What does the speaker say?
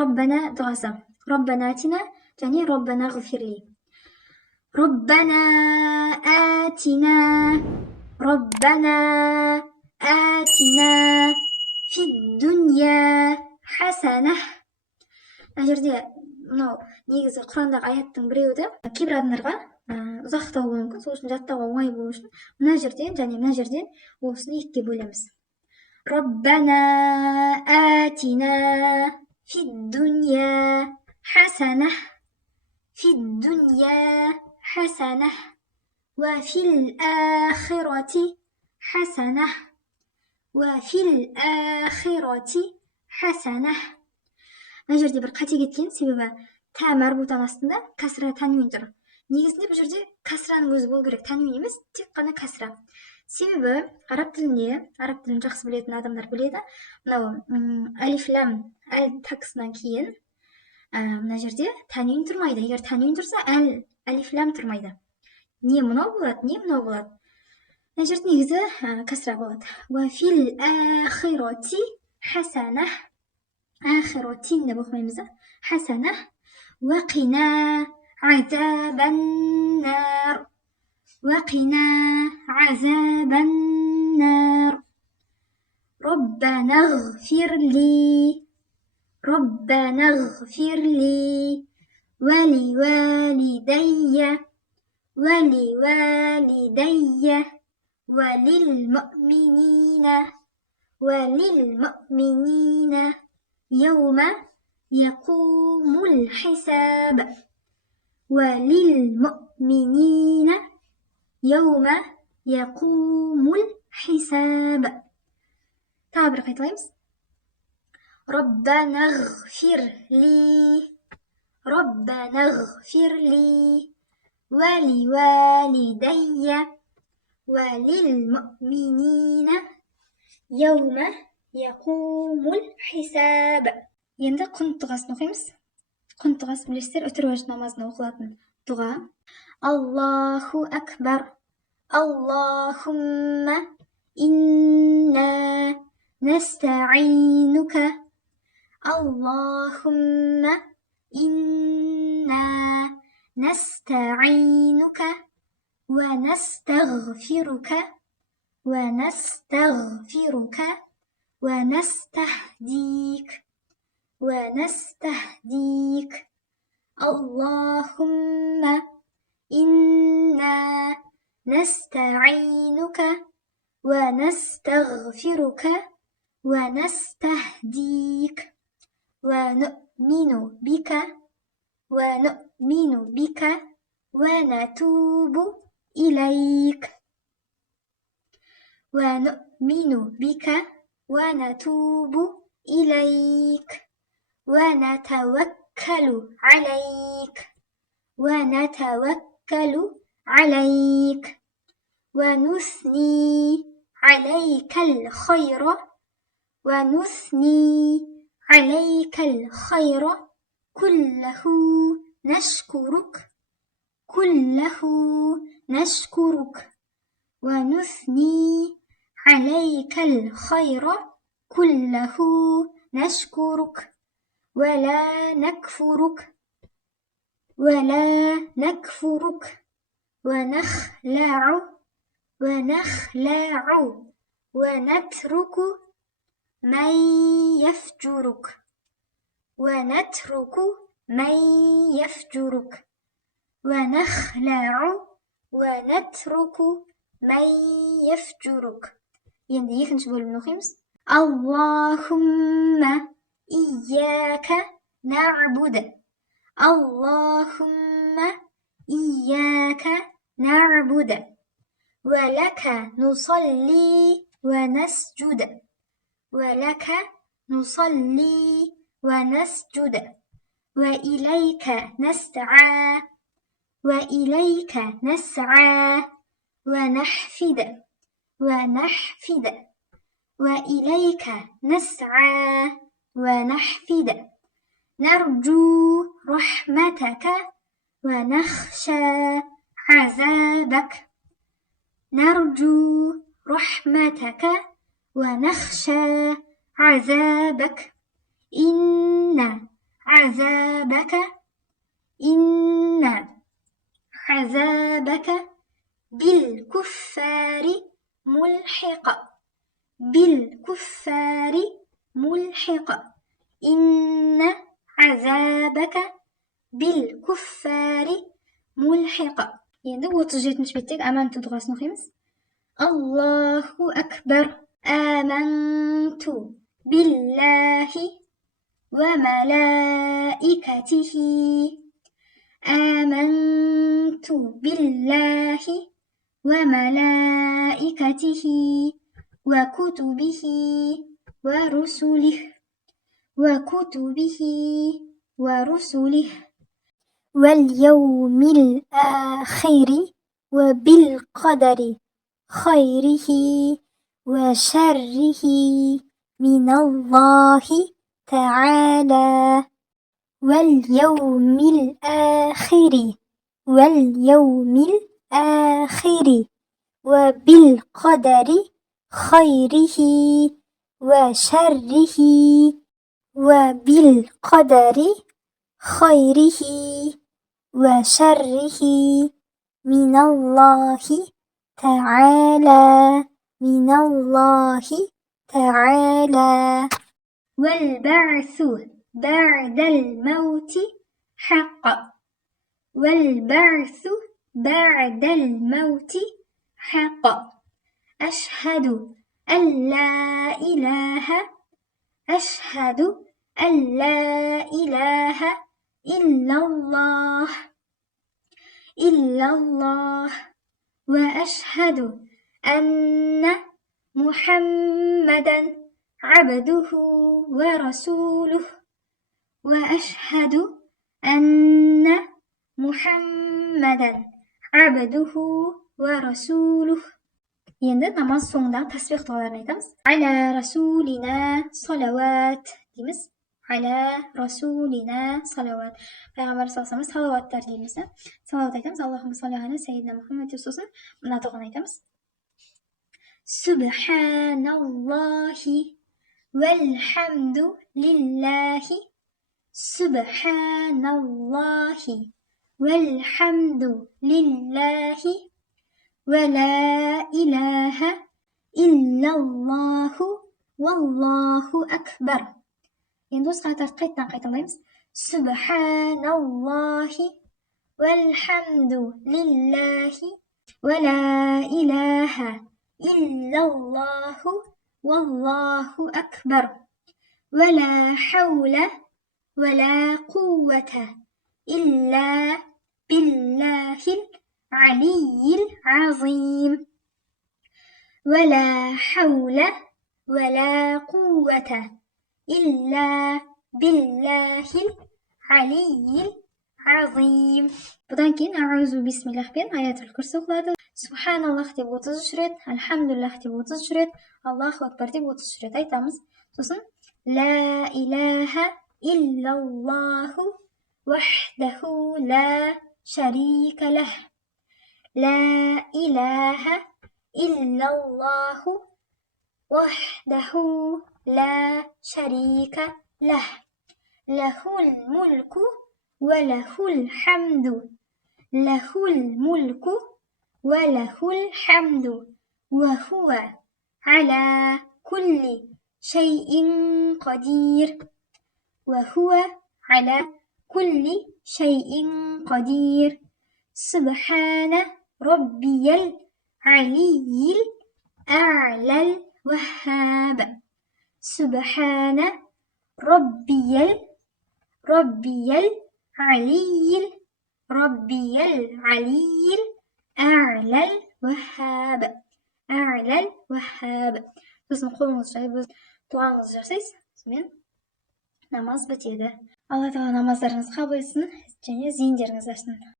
ربنا دغاسة ربنا آتنا يعني ربنا اغفر لي. ربنا آتنا ربنا آتنا في الدنيا حسنة. жерде мынау негізі құрандағы аяттың біреуі де кейбір адамдарға ұзақтау болуы мүмкін, сол үшін жаттауға оңай болу үшін мына жерден және мына жерден осыны екіге бөлеміз. ربنا آتنا في الدنيا حسنة في الدنيا حسنة وفي الآخرة حسنة وفي الآخرة حسنة. мына жерде бір қате кеткен, себебі та марбутаның астында кәсіра тәнвин тұр. Негізінде бұл жерде кәсіраның өзі болу керек, тәнвин емес, тек қана кәсіра. Себебі араб тілін жақсы білетін адамдар біледі, мынау алиф лам әл такысынан кейін мына жерде тәнвин тұрмайды. Егер тәнвин тұрса, алиф лам тұрмайды. Не мынау болады, не мынау болады. мына жерде негізі кәсіра болады. وَفِي الْآخِرَةِ حَسَنَةٌ آخرتين بخميمزة حسنة وقنا عذاب النار وقنا عذاب النار. ربنا اغفر لي ربنا اغفر لي ولوالدي ولوالدي وللمؤمنين يوم يقوم الحساب وللمؤمنين يوم يقوم الحساب. تعبر قيتايمز. ربنا اغفر لي ربنا اغفر لي ولوالدي وللمؤمنين يوم يقوم الحساب. Енді құнт дұғасын оқимыз. Құнт дұғасы білесіздер, үтір-уәжд намазында оқылатын дұға. Аллаху акбар. Аллахумма инна настаинука. Аллахумма инна настаинука ва настагфирука ونستغفرك ونستهديك اللهم إنا نستعينك ونستغفرك ونستهديك ونؤمن بك ونتوب إليك ونؤمن بك ونتوب إليك ونتوكل عليك ونثني عليك الخير كله نشكرك ونثني عليك الخير كله نشكرك ولا نكفرك ونخلع ونترك من يفجرك ونخلع ونترك من يفجرك. Енді екінші бөлімін оқимыз. Аллахумма iyяка нa'буд. Аллахумма iyяка нa'буд. ولك نصلي ونسجد وإليك نسعى ونحفد وإليك نسعى ونحفد نرجو رحمتك ونخشى عذابك إن عذابك إن عذابك بالكفار ملحق بالكفار ملحق إن عذابك بالكفار ملحق. يعني وتجيت نشبتك آمنت دغاس نخمس الله أكبر آمنت بالله وملائكته آمنت بالله وملائكته وكتبه ورسله واليوم الآخر وبالقدر خيره وشره من الله تعالى واليوم الآخر وبالقدر خيره وشره من الله تعالى والبعث بعد الموت حق أشهد أن لا إله إلا الله وأشهد أن محمدا عبده ورسوله Енді намаз соңында тасбих дұғаларын айтамыз. Аля расулина салауат дейміз. Аля расулина салауат. Пайғамбар саллаллаху алейхи салауаттар дейміз. Салауат айтамыз. Аллахумма салли аля сайидина Мұхаммад деп сосын мына дұғаны айтамыз. Субханаллахи валхамду лиллахи Субханаллахи валхамду лиллахи ولا إله إلا الله والله أكبر. Енді осы қатарды қайталаймыз. Субханаллахи валхамду лиллахи ولا إله إلا الله والله أكبر ولا حول ولا قوة إلا بالله العلي العظيم ولا حول ولا قوة إلا بالله العلي العظيم. Бұдан кейін أعوذ بسم الله пен аяtul курси оқылады. Субханаллах деп 33 рет, Альхамдулиллах деп 33 рет, Аллаху акбар деп 33 рет айтамыз. Сосын لا إله إلا الله وحده لا شريك له لا إله إلا الله وحده لا شريك له له الملك وله الحمد وهو على كل شيء قدير سبحان ربي العلي الأعلى الوهاب سبحان ربي العلي الأعلى الوهاب. Сосын қолыңызды жайып дұғаңызды жасайсыз, сонымен намаз бітеді. Алла тағала намаздарыңызды қабыл етсін және зейіндеріңізді ашсын.